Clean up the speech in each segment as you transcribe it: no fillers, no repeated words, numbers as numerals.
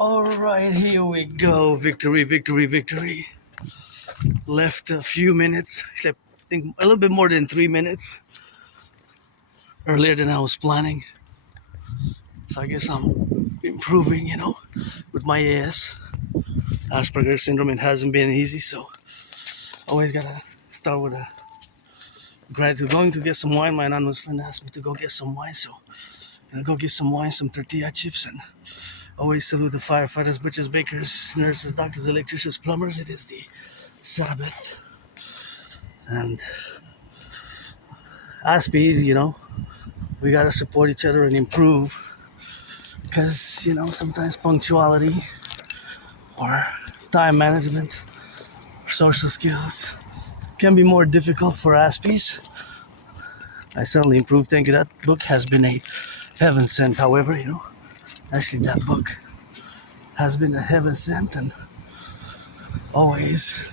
All right, here we go. Victory, victory, victory. Left a few minutes, actually, I think a little bit more than 3 minutes earlier than I was planning. So I guess I'm improving, with my AS. Asperger's syndrome, it hasn't been easy, so always gotta start with a gratitude. Going to get some wine. My anonymous friend asked me to go get some wine, so I'm gonna go get some wine, some tortilla chips, and always salute the firefighters, butchers, bakers, nurses, doctors, electricians, plumbers. It is the Sabbath. And Aspiesque, we gotta support each other and improve. Because, sometimes punctuality or time management or social skills can be more difficult for Aspies. I certainly improved. Thank you. That book has been a heaven sent. However, actually that book has been a heaven sent, and always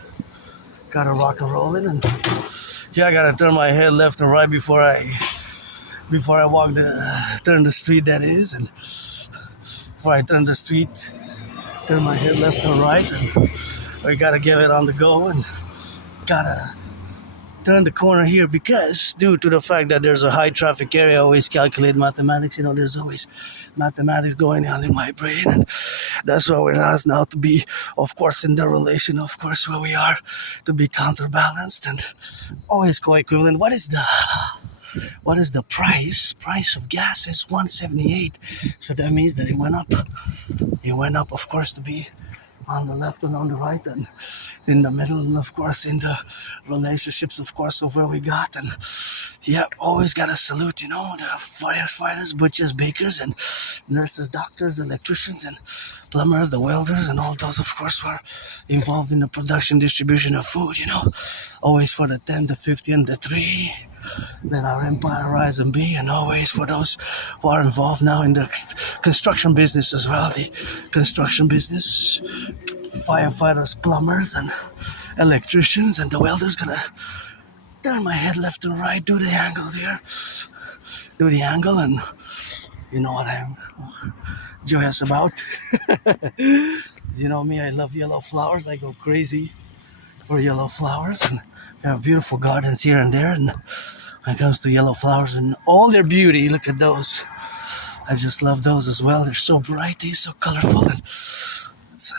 gotta rock and roll it. And here I gotta turn my head left and right before I turn the street, that is. And before I turn the street, turn my head left and right, and we gotta give it on the go and gotta turn the corner here because due to the fact that there's a high traffic area, I always calculate mathematics. There's always mathematics going on in my brain, and that's why we're asked now to be, of course, in the relation, of course, where we are, to be counterbalanced and always co-equivalent. What is the price of gas? Is 178, so that means that it went up, of course, to be on the left and on the right and in the middle, and of course in the relationships, of course, of where we got. And always gotta salute, the firefighters, butchers, bakers, and nurses, doctors, electricians, and plumbers, the welders, and all those, of course, who are involved in the production, distribution of food, always for the 10, the 50, and the 3. Let our empire rise and be, and always for those who are involved now in the construction business as well, the construction business, firefighters, plumbers, and electricians, and the welders. Gonna turn my head left and right, do the angle there, and you know what I'm joyous about. You know me, I love yellow flowers. I go crazy for yellow flowers, and we have beautiful gardens here and there. And when it comes to yellow flowers and all their beauty, look at those. I just love those as well. They're so bright, they're so colorful, and it's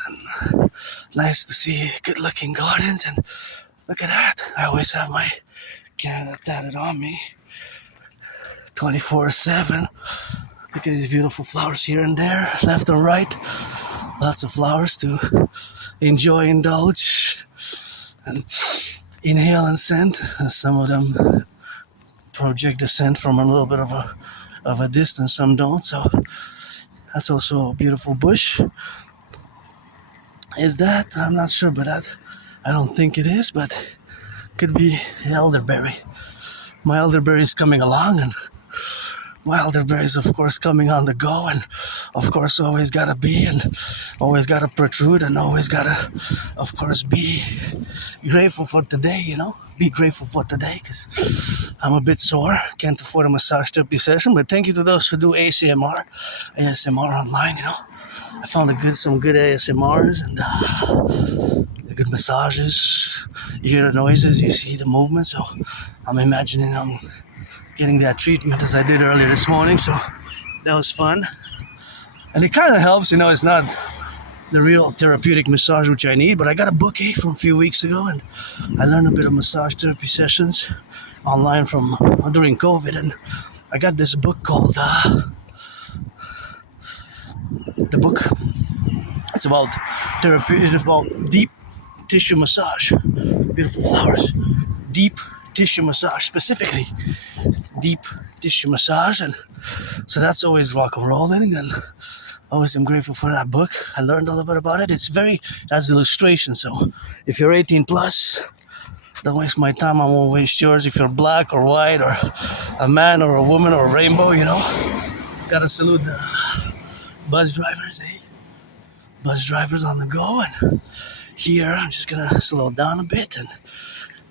nice to see good-looking gardens. And look at that. I always have my Canada tatted on me 24/7. Look at these beautiful flowers here and there, left and right. Lots of flowers to enjoy, indulge, and inhale and scent. Some of them project the scent from a little bit of a distance, some don't. So that's also a beautiful bush. Is that? I'm not sure, but I don't think it is, but could be elderberry. My elderberry is coming along, and my elderberry is, of course, coming on the go, and of course always gotta be, and always gotta protrude, and always gotta, of course, be grateful for today, be grateful for today, because I'm a bit sore, can't afford a massage therapy session. But thank you to those who do ASMR online. I found some good ASMRs and good massages. You hear the noises, you see the movement, so I'm imagining I'm getting that treatment as I did earlier this morning, so that was fun. And it kind of helps, it's not the real therapeutic massage which I need, but I got a book from a few weeks ago, and I learned a bit of massage therapy sessions online from during COVID, and I got this book called the book. It's about therapy. It's about deep tissue massage, beautiful flowers, deep tissue massage, specifically deep tissue massage. And so that's always rock and rolling, and always am grateful for that book. I learned a little bit about it. It has illustrations, so if you're 18 plus, don't waste my time, I won't waste yours. If you're black or white or a man or a woman or a rainbow, gotta salute the bus drivers, bus drivers on the go. And here I'm just gonna slow down a bit and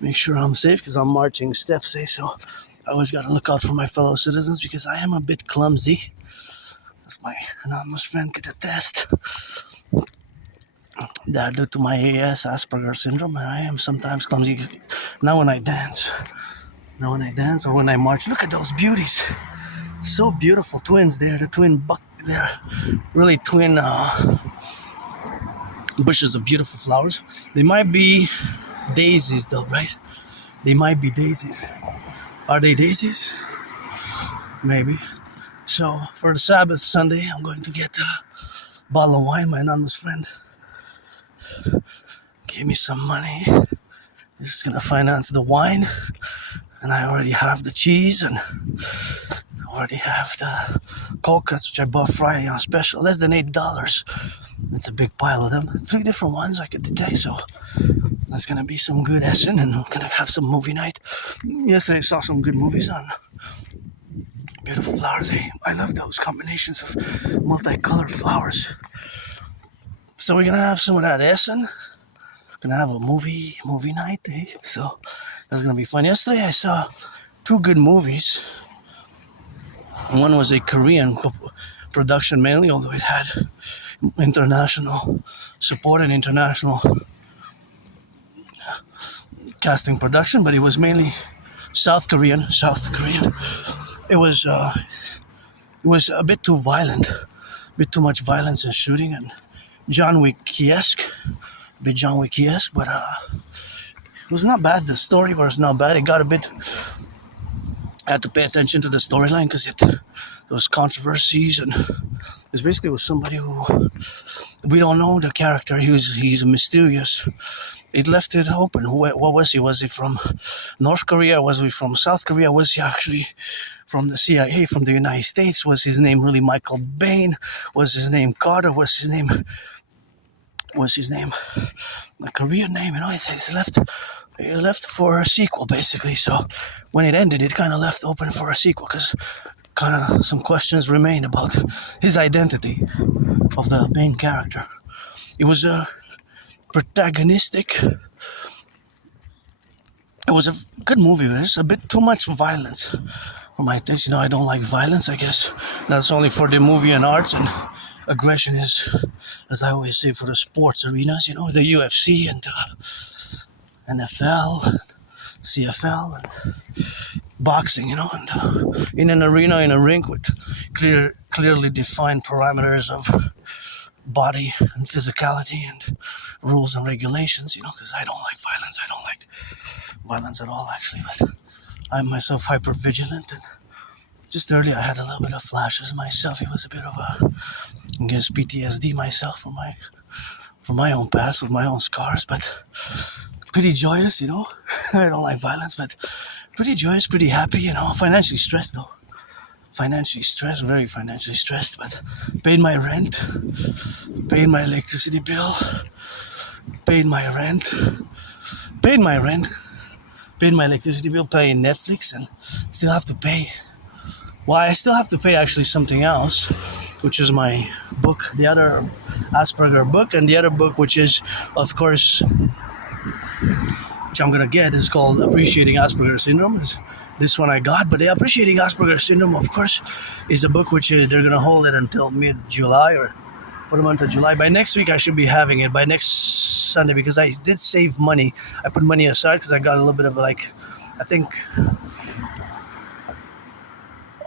make sure I'm safe, because I'm marching steps, so I always gotta look out for my fellow citizens, because I am a bit clumsy. as my anonymous friend could attest, that due to my AS, Asperger syndrome, I am sometimes clumsy. Now when I dance or when I march, look at those beauties. So beautiful, twins there, the twin buck there, really twin bushes of beautiful flowers. They might be daisies though, right? They might be daisies. Are they daisies? Maybe. So for the Sabbath Sunday, I'm going to get a bottle of wine. My anonymous friend gave me some money. This is gonna finance the wine, and I already have the cheese, and I already have the coconuts, which I bought Friday on special, less than $8. It's a big pile of them. 3 different ones I could detect, so that's gonna be some good Essen, and we're gonna have some movie night. Yesterday I saw some good movies on beautiful flowers. I love those combinations of multicolored flowers. So we're gonna have some of that Essen. We're gonna have a movie night, so that's gonna be fun. Yesterday I saw 2 good movies. One was a Korean production mainly, although it had international support and international casting production, but it was mainly South Korean. It was a bit too violent, a bit too much violence and shooting, and John Wick-esque, but it was not bad. The story was not bad. It got a bit. I had to pay attention to the storyline because there was controversies, and it basically was somebody who we don't know the character. He's a mysterious. It left it open. What was he? Was he from North Korea? Was he from South Korea? Was he actually from the CIA, from the United States? Was his name really Michael Bain? Was his name Carter? Was his name a Korean name? It left for a sequel, basically. So when it ended, it kind of left open for a sequel because kind of some questions remained about his identity of the main character. It was a protagonistic. It was a good movie, but it's a bit too much violence for my taste. I don't like violence. I guess that's only for the movie and arts, and aggression is, as I always say, for the sports arenas. The UFC and NFL, CFL, and boxing. And in an arena, in a rink with clearly defined parameters of body and physicality and rules and regulations, because I don't like violence. I don't like violence at all, actually, but I'm myself hyper vigilant, and just earlier I had a little bit of flashes myself. It was a bit of PTSD myself from my own past with my own scars, but pretty joyous, I don't like violence, but pretty joyous, pretty happy, financially stressed though. Very financially stressed, but paid my rent, paid my electricity bill, paid my electricity bill, paying Netflix, and still have to pay. Well, I still have to pay actually something else, which is my book, the other Asperger book, and the other book, which is, of course, which I'm gonna get, is called Appreciating Asperger Syndrome. This one I got, but the Appreciating Asperger Syndrome, of course, is a book which they're going to hold it until mid-July or for the month of July. By next week, I should be having it, by next Sunday, because I did save money. I put money aside because I got a little bit of I think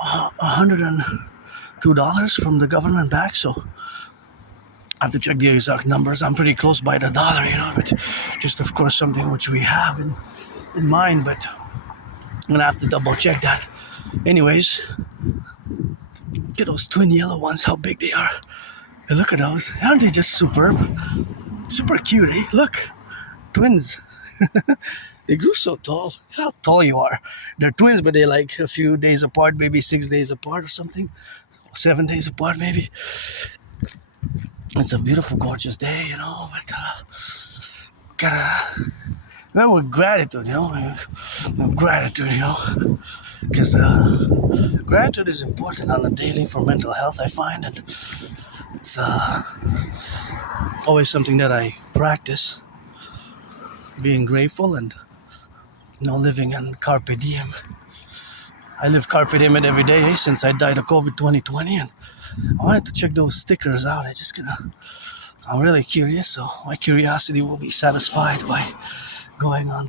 $102 from the government back, so I have to check the exact numbers. I'm pretty close by the dollar, but just, of course, something which we have in mind, but I'm gonna have to double check that. Anyways, look at those twin yellow ones, how big they are. Hey, look at those. Aren't they just superb? Super cute, eh? Look, twins. They grew so tall. How tall you are. They're twins, but they're like a few days apart, maybe 6 days apart or something. 7 days apart, maybe. It's a beautiful, gorgeous day, but gotta with gratitude, because gratitude is important on the daily for mental health, I find, and it's always something that I practice, being grateful and living in carpe diem. I live carpe diem every day since I died of COVID 2020, and I wanted to check those stickers out. I'm really curious, so my curiosity will be satisfied by going on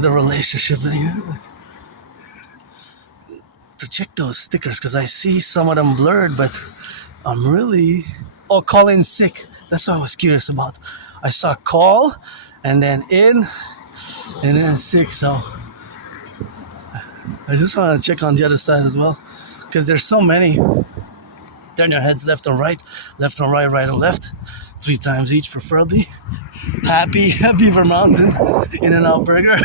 the relationship thing to check those stickers, because I see some of them blurred, but I'm really... Oh, call in sick. That's what I was curious about. I saw call, and then in, and then sick, so I just want to check on the other side as well, because there's so many. Turn your heads left or right, right or left, 3 times each preferably. Happy Vermonten, In-N-Out Burger.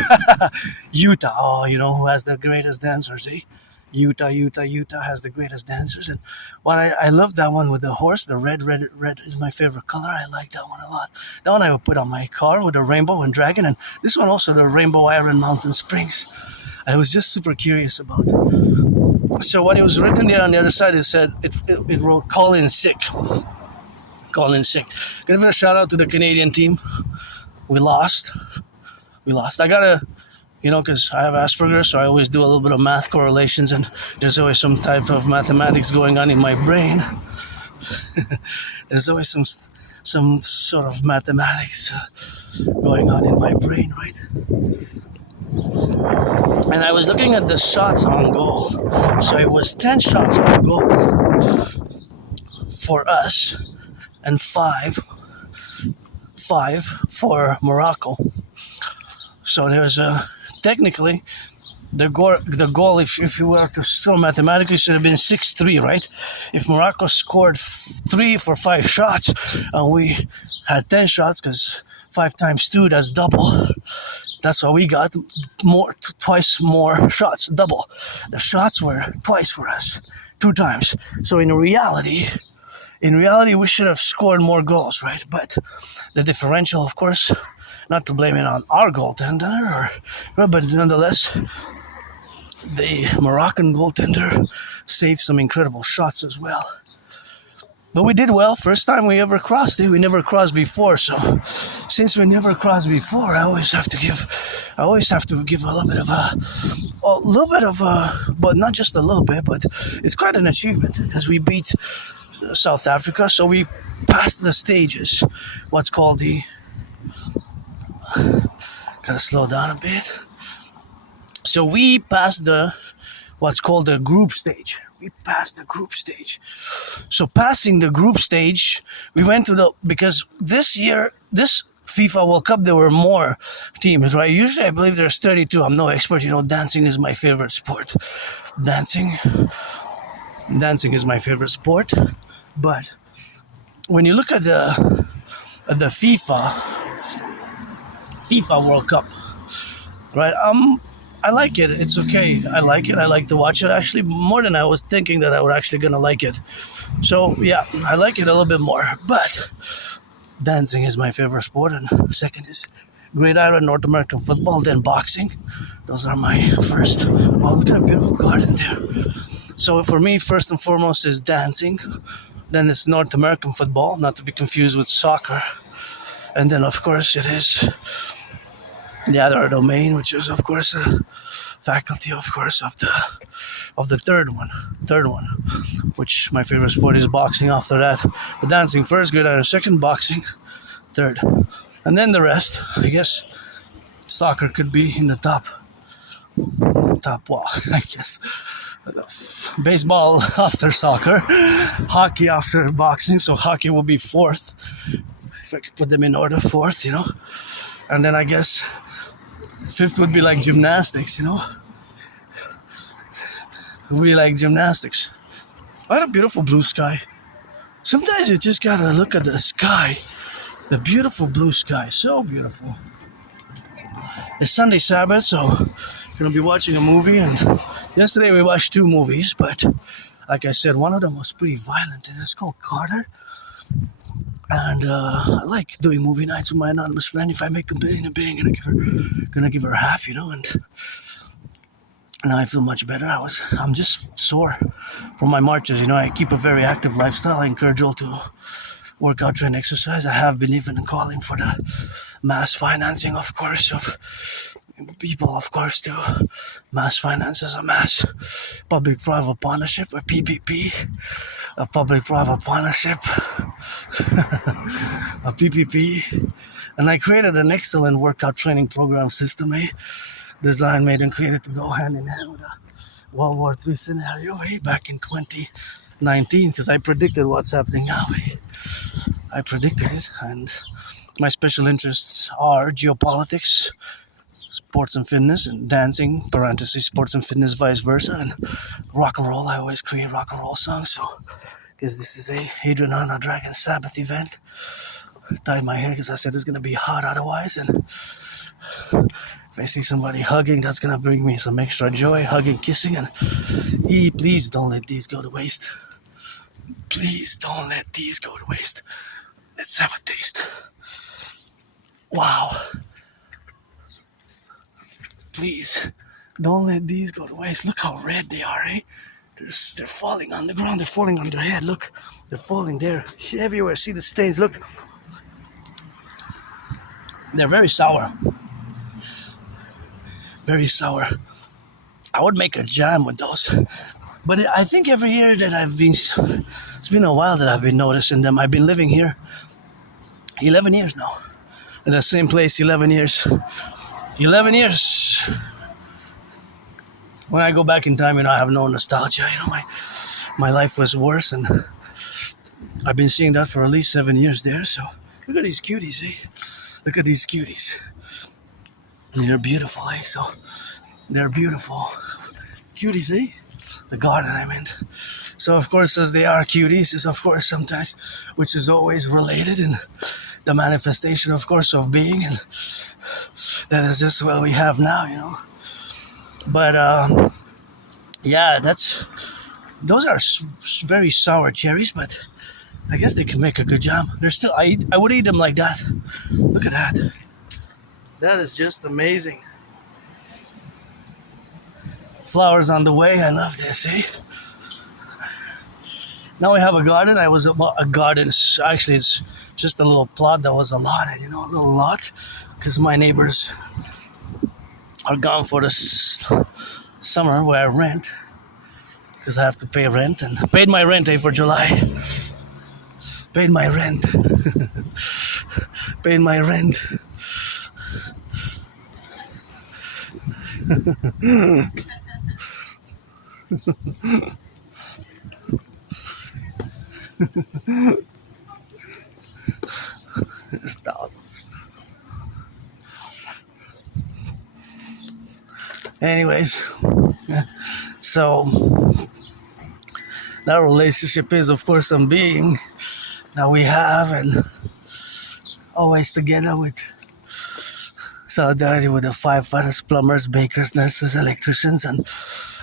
Utah, oh, you know who has the greatest dancers, eh? Utah has the greatest dancers. And what I love that one with the horse, the red is my favorite color. I like that one a lot. That one I would put on my car with the rainbow and dragon, and this one also the rainbow Iron Mountain Springs. I was just super curious about it. So what it was written there on the other side, it said, it wrote, call in sick. Call in sick. Give a shout out to the Canadian team. We lost. I gotta, because I have Asperger's, so I always do a little bit of math correlations, and there's always some type of mathematics going on in my brain. There's always some sort of mathematics going on in my brain, right? And I was looking at the shots on goal. So it was 10 shots on goal for us, and five for Morocco. So there's technically the goal, if you were to score mathematically, should have been 6-3, right? If Morocco scored 3 for 5 shots, and we had 10 shots, because 5 times 2, that's double. That's why we got twice more shots, double. The shots were twice for us, 2 times. So in reality, we should have scored more goals, right? But the differential, of course, not to blame it on our goaltender, but nonetheless, the Moroccan goaltender saved some incredible shots as well. But we did well. First time we ever crossed it. We never crossed before. So since we never crossed before, I always have to give a little bit of but not just a little bit, but it's quite an achievement, because we beat South Africa. So we passed the stages. What's called the... Gotta slow down a bit. So we passed what's called the group stage. We passed the group stage. So passing the group stage, we went to because this year, this FIFA World Cup, there were more teams, right? Usually I believe there's 32. I'm no expert, dancing is my favorite sport. Dancing is my favorite sport. But when you look at the FIFA World Cup, right? I like it. It's okay. I like it. I like to watch it, actually, more than I was thinking that I was actually going to like it. So, yeah, I like it a little bit more. But dancing is my favorite sport. And second is Great Iron, North American football, then boxing. Those are my first. Wow, look at a beautiful garden there. So, for me, first and foremost is dancing. Then it's North American football, not to be confused with soccer. And then, of course, it is the other domain, which is, of course, a faculty, of course, of the third one, which my favorite sport is boxing. After that, the dancing first, good at second, boxing third, and then the rest. I guess soccer could be in the top. Well, I guess baseball after soccer, hockey after boxing. So hockey will be fourth, if I could put them in order, fourth, and then I guess fifth would be like gymnastics, It would be like gymnastics. What a beautiful blue sky. Sometimes you just gotta look at the sky. The beautiful blue sky, so beautiful. It's Sunday Sabbath, so we're gonna be watching a movie, and yesterday we watched 2 movies, but like I said, one of them was pretty violent, and it's called Carter. And I like doing movie nights with my anonymous friend. If I make $1 billion, gonna give her half, and now I feel much better. I'm just sore from my marches. I keep a very active lifestyle. I encourage you all to work out, train, exercise. I have been even calling for the mass financing, of course, of people, of course, do mass finance as a mass public-private partnership, or PPP, a public-private partnership, a PPP, and I created an excellent workout training program system, designed, made, and created to go hand in hand with a World War III scenario, back in 2019, because I predicted what's happening now. I predicted it, and my special interests are geopolitics, sports and fitness, and dancing, parentheses, sports and fitness, vice versa, and rock and roll. I always create rock and roll songs, so because this is a Adrian on a Dragon Sabbath event. I dyed my hair because I said it's going to be hot otherwise, and if I see somebody hugging, that's going to bring me some extra joy, hugging, kissing, and please don't let these go to waste. Please don't let these go to waste. Let's have a taste. Wow. Please, don't let these go to waste. Look how red they are, They're falling on the ground. They're falling on their head. Look, they're falling there. Everywhere. See the stains. Look. They're very sour. Very sour. I would make a jam with those. But I think every year that it's been a while that I've been noticing them. I've been living here 11 years now. In the same place, 11 years. 11 years. When I go back in time, I have no nostalgia. My life was worse, and I've been seeing that for at least 7 years there. So look at these cuties, Look at these cuties. And they're beautiful, So they're beautiful cuties, The garden, I meant. So of course, as they are cuties, is of course sometimes, which is always related in the manifestation, of course, of being, and that is just what we have now, But those are very sour cherries, but I guess they can make a good jam. They're still, I would eat them like that. Look at that. That is just amazing. Flowers on the way. I love this, Now we have a garden. A garden. Actually, it's just a little plot that was allotted, a little lot, because my neighbors are gone for the summer where I rent, because I have to pay rent, and paid my rent for July. Paid my rent. Paid my rent. There's thousands. Anyways, so that relationship is, of course, some being that we have, and always together with solidarity with the firefighters, plumbers, bakers, nurses, electricians, and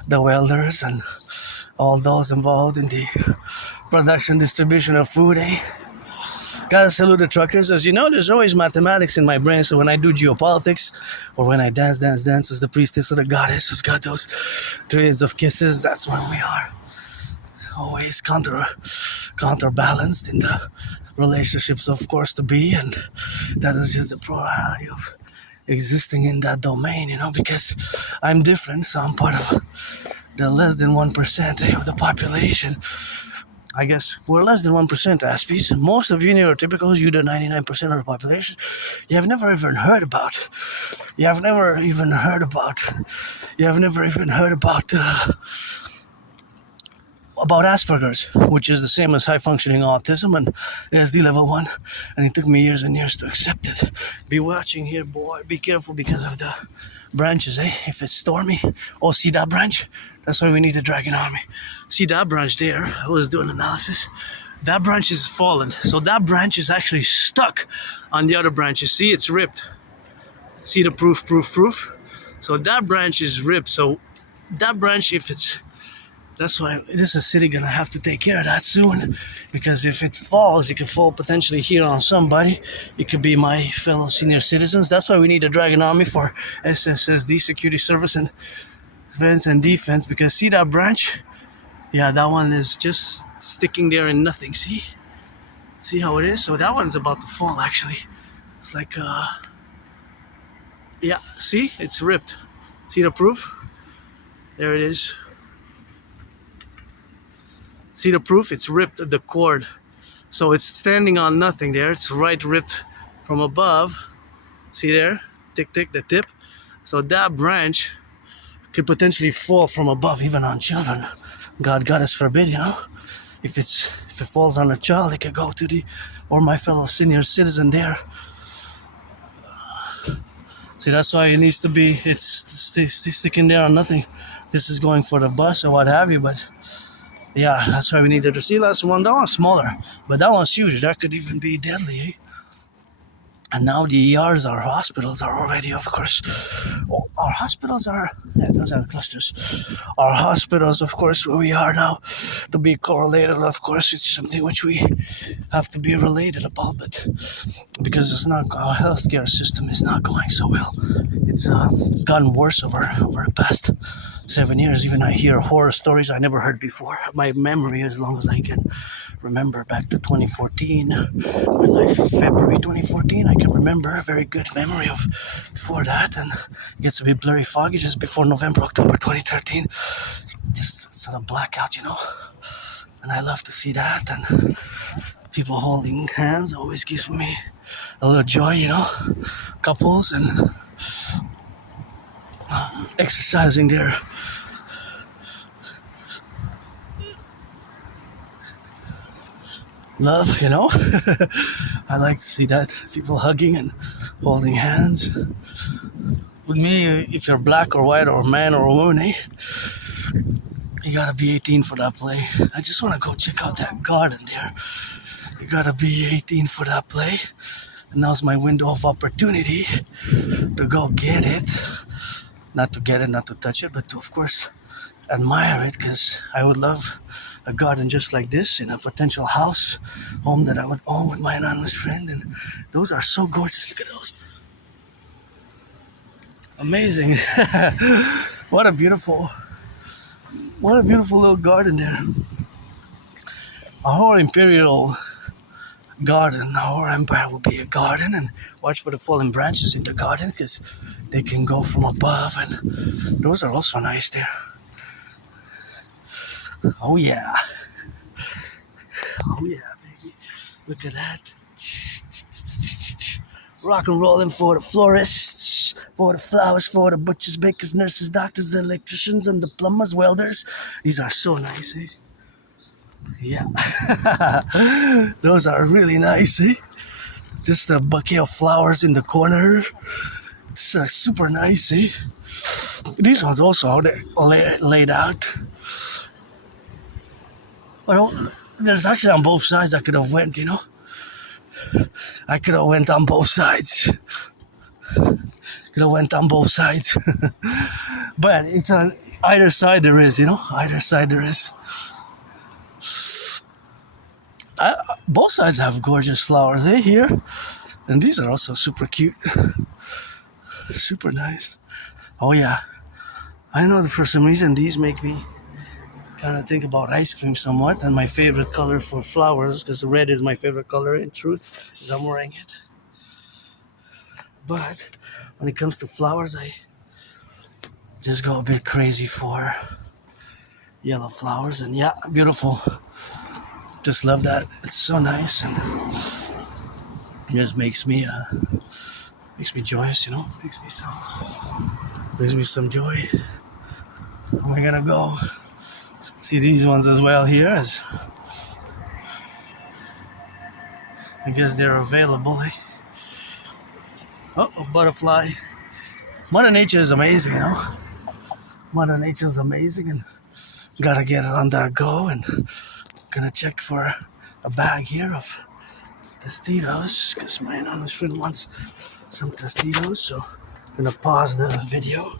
the welders, and all those involved in the production, distribution of food, Gotta salute the truckers. As you know, there's always mathematics in my brain, so when I do geopolitics, or when I dance as the priestess of the goddess who's got those trillions of kisses, that's when we are always counterbalanced in the relationships, of course, to be, and that is just the plurality of existing in that domain, because I'm different, so I'm part of the less than 1% of the population. I guess we're less than 1% Aspies. Most of you neurotypicals, you the 99% of the population, you have never even heard about Asperger's, which is the same as high functioning autism and ASD level 1, and it took me years and years to accept it. Be watching here, boy. Be careful because of the branches, if it's stormy. Oh, see that branch? That's why we need a dragon army. See that branch there? I was doing analysis. That branch is fallen, so that branch is actually stuck on the other branches. See, it's ripped. See the proof. So that branch is ripped. So that branch, that's why this is city gonna have to take care of that soon, because if it falls, it could fall potentially here on somebody. It could be my fellow senior citizens. That's why we need a dragon army for SSSD, security service and defense, because see that branch? Yeah, that one is just sticking there and nothing. See how it is? So that one's about to fall, actually. It's like Yeah, see, it's ripped. See the proof? There it is. See the proof? It's ripped at the cord. So it's standing on nothing there. It's right ripped from above. See there? Tick tick, the tip. So that branch could potentially fall from above, even on children. God us forbid, you know. If it falls on a child, it could go to the, or my fellow senior citizen there. See, that's why it needs to be, it's sticking there on nothing. This is going for the bus or what have you, but yeah, that's why we needed to see last one. That one's smaller, but that one's huge. That could even be deadly, eh? And now the ERs, our hospitals are already, of course, our hospitals are, yeah, those are clusters. Our hospitals, of course, where we are now, to be correlated, of course, it's something which we have to be related about, but because it's not, our healthcare system is not going so well. It's gotten worse over the past 7 years. Even I hear horror stories I never heard before. My memory, as long as I can remember, back to 2014, my life, February 2014, I can remember a very good memory of before that, and it gets a bit blurry foggy just before November, October 2013. Just sort of blackout, you know. And I love to see that, and people holding hands always gives me a little joy, you know. Couples and exercising their love, you know. I like to see that, people hugging and holding hands. With me, if you're black or white or man or woman, eh, you gotta be 18 for that play. I just want to go check out that garden there. You gotta be 18 for that play. And now's my window of opportunity to go get it. Not to get it, not to touch it, but to, of course, admire it, because I would love a garden just like this in a potential house, home that I would own with my anonymous friend. And those are so gorgeous. Look at those. Amazing. What a beautiful little garden there. A whole imperial garden, our empire will be a garden, and watch for the fallen branches in the garden, because they can go from above, and those are also nice there. Oh yeah, baby, look at that. Rock and rolling for the florists, for the flowers, for the butchers, bakers, nurses, doctors, electricians, and the plumbers, welders. These are so nice, eh? Yeah. Those are really nice, eh? Just a bouquet of flowers in the corner. It's super nice, eh? These ones also laid out. Well, there's actually on both sides I could have went, you know. I could have went on both sides. But it's on either side there is, you know. Either side there is. Both sides have gorgeous flowers, eh, here. And these are also super cute. Super nice. Oh yeah. I know that for some reason these make me kind of think about ice cream somewhat, and my favorite color for flowers, because red is my favorite color in truth, because I'm wearing it. But when it comes to flowers, I just go a bit crazy for yellow flowers, and yeah, beautiful. Just love that. It's so nice, and it just makes me joyous, you know. Brings me some joy. And we're gonna go see these ones as well here, as I guess they're available. Oh, a butterfly. Mother Nature is amazing, you know. Mother Nature is amazing, and gotta get it on that go. And gonna check for a bag here of Tostitos, because my anonymous friend wants some Tostitos. So I'm gonna pause the video